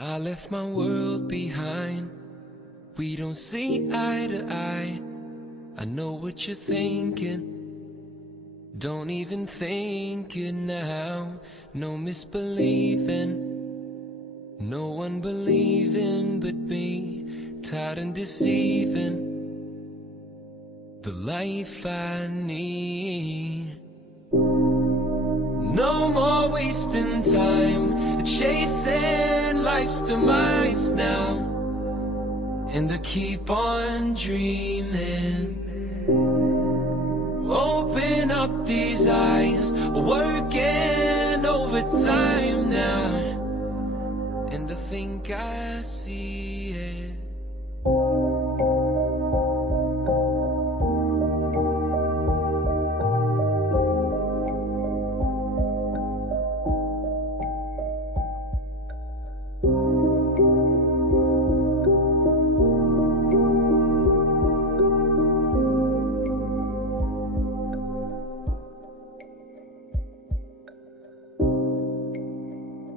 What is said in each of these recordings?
I left my world behind. We don't see eye to eye. I know what you're thinking. Don't even think it now. No misbelieving, no unbelieving but me. Tired and deceiving the life I need. No more wasting time chasing life's demise now. And I keep on dreaming. Open up these eyes, working overtime now. And I think I see it.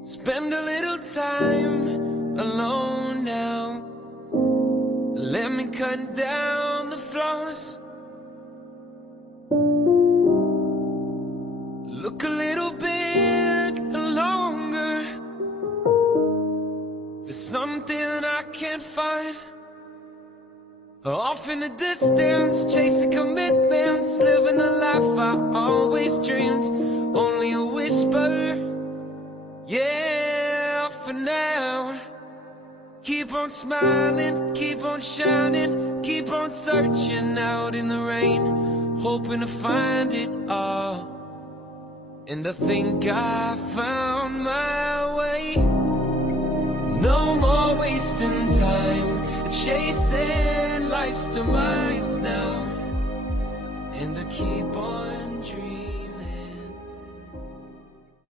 Spend a little time alone now. Let me cut down the flaws. Look a little bit longer for something I can't find. Off in the distance, chasing commitments, living the life I always dreamed. Only a whisper. Yeah, for now. Keep on smiling, keep on shining, keep on searching out in the rain, hoping to find it all. And I think I found my way. No more wasting time chasing life's demise now. And I keep on